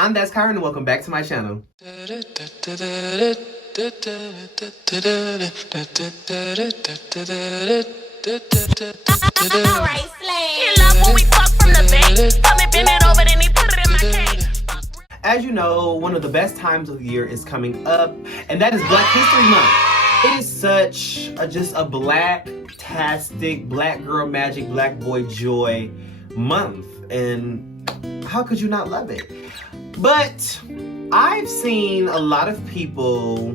I'm Thatskyren and welcome back to my channel. As you know, one of the best times of the year is coming up, and that is Black History Month. It is such just a black-tastic, black girl magic, black boy joy month, and how could you not love it? But I've seen a lot of people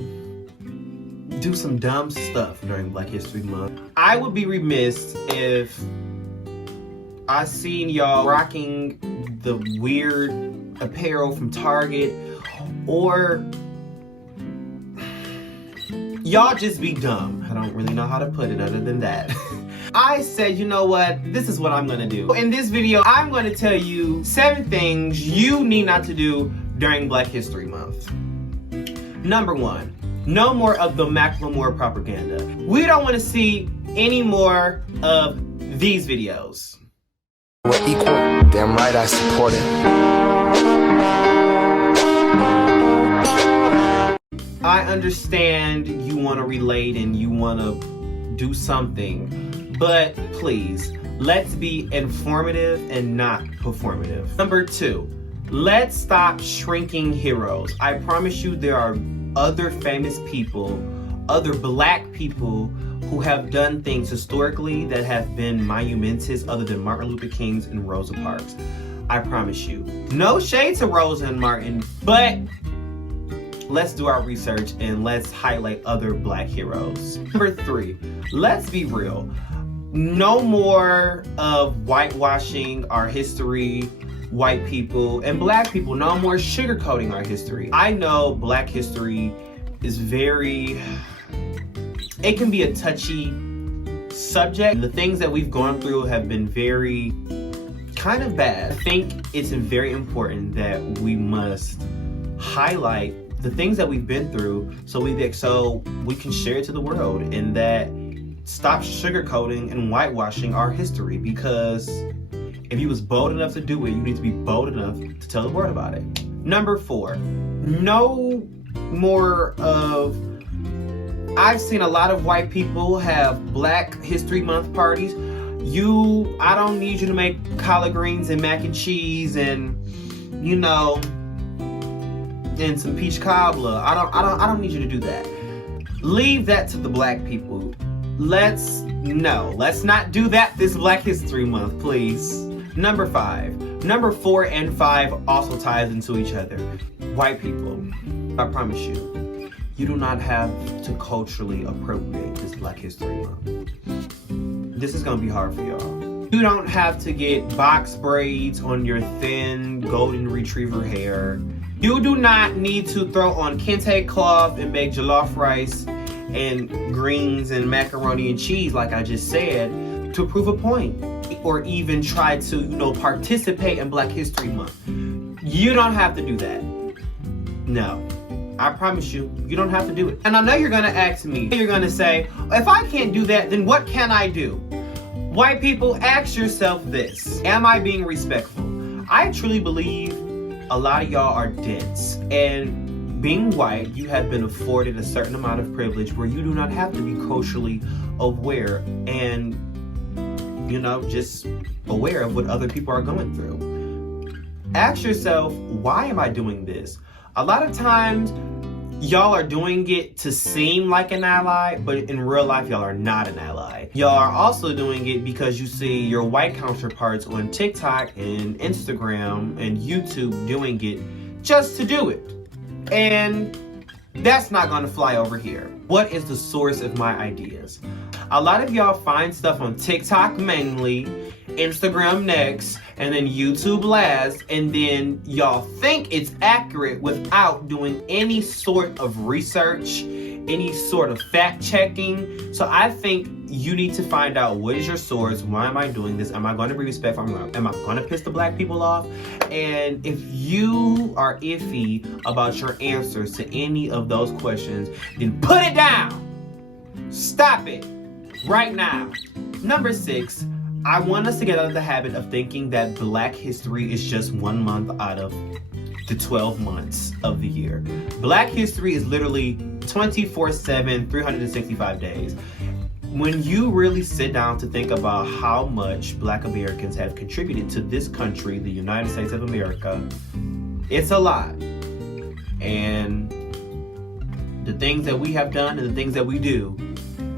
do some dumb stuff during Black History Month. I would be remiss if I seen y'all rocking the weird apparel from Target, or y'all just be dumb. I don't really know how to put it other than that. I said, you know what? This is what I'm gonna do. In this video, I'm gonna tell you 7 things you need not to do during Black History Month. Number 1, no more of the Macklemore propaganda. We don't wanna see any more of these videos. We're equal, damn right I support it. I understand you want to relate and you want to do something, but please, let's be informative and not performative. Number 2, let's stop shrinking heroes. I promise you there are other famous people, other black people who have done things historically that have been monumentous other than Martin Luther King's and Rosa Parks. I promise you. No shade to Rosa and Martin, but let's do our research and let's highlight other black heroes. Number 3, let's be real. No more of whitewashing our history, white people and black people. No more sugarcoating our history. I know black history is it can be a touchy subject. The things that we've gone through have been very kind of bad. I think it's very important that we must highlight the things that we've been through so we can share it to the world, and that stop sugarcoating and whitewashing our history, because if you was bold enough to do it, you need to be bold enough to tell the world about it. Number 4, no more of, I've seen a lot of white people have Black History Month parties. I don't need you to make collard greens and mac and cheese and, and some peach cobbler. I don't need you to do that. Leave that to the black people. Let's not do that this Black History Month, please. Number 5. Number 4 and 5 also ties into each other. White people, I promise you, you do not have to culturally appropriate this Black History Month. This is gonna be hard for y'all. You don't have to get box braids on your thin golden retriever hair. You do not need to throw on kente cloth and make jollof rice and greens and macaroni and cheese like I just said to prove a point, or even try to, participate in Black History Month. You don't have to do that. No. I promise you, you don't have to do it. And I know you're gonna ask me, you're gonna say, if I can't do that, then what can I do? White people, ask yourself this. Am I being respectful? I truly believe a lot of y'all are dense. And being white, you have been afforded a certain amount of privilege where you do not have to be culturally aware and, just aware of what other people are going through. Ask yourself, why am I doing this? A lot of times, y'all are doing it to seem like an ally, but in real life, y'all are not an ally. Y'all are also doing it because you see your white counterparts on TikTok and Instagram and YouTube doing it just to do it. And that's not gonna fly over here. What is the source of my ideas? A lot of y'all find stuff on TikTok mainly, Instagram next, and then YouTube last, and then y'all think it's accurate without doing any sort of research, any sort of fact checking. So I think you need to find out, what is your source? Why am I doing this? Am I going to be respectful? Am I going to piss the black people off? And if you are iffy about your answers to any of those questions, then put it down. Stop it right now. Number 6, I want us to get out of the habit of thinking that Black history is just one month out of the 12 months of the year. Black history is literally 24/7, 365 days. When you really sit down to think about how much Black Americans have contributed to this country, the United States of America, it's a lot. And the things that we have done and the things that we do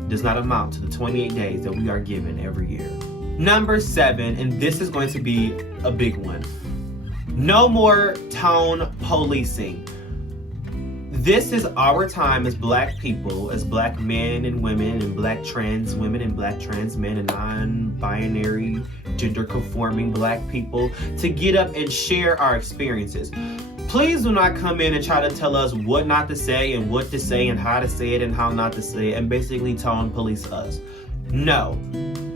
does not amount to the 28 days that we are given every year. Number 7, and this is going to be a big one. No more tone policing. This is our time as Black people, as Black men and women, and Black trans women and Black trans men, and non-binary, gender-conforming Black people, to get up and share our experiences. Please do not come in and try to tell us what not to say and what to say and how to say it and how not to say it and basically tone police us. No.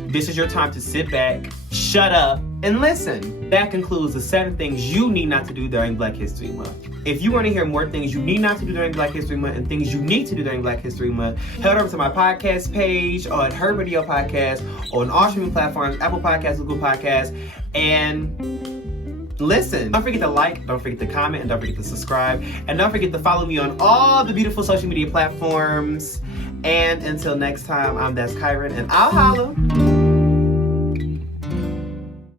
This is your time to sit back, shut up, and listen. That concludes the 7 things you need not to do during Black History Month. If you want to hear more things you need not to do during Black History Month and things you need to do during Black History Month, head over to my podcast page on Her Radio Podcast, on all streaming platforms, Apple Podcasts, Google Podcasts, and listen. Don't forget to like, don't forget to comment, and don't forget to subscribe. And don't forget to follow me on all the beautiful social media platforms. And until next time, I'm Thatskyren, and I'll holla.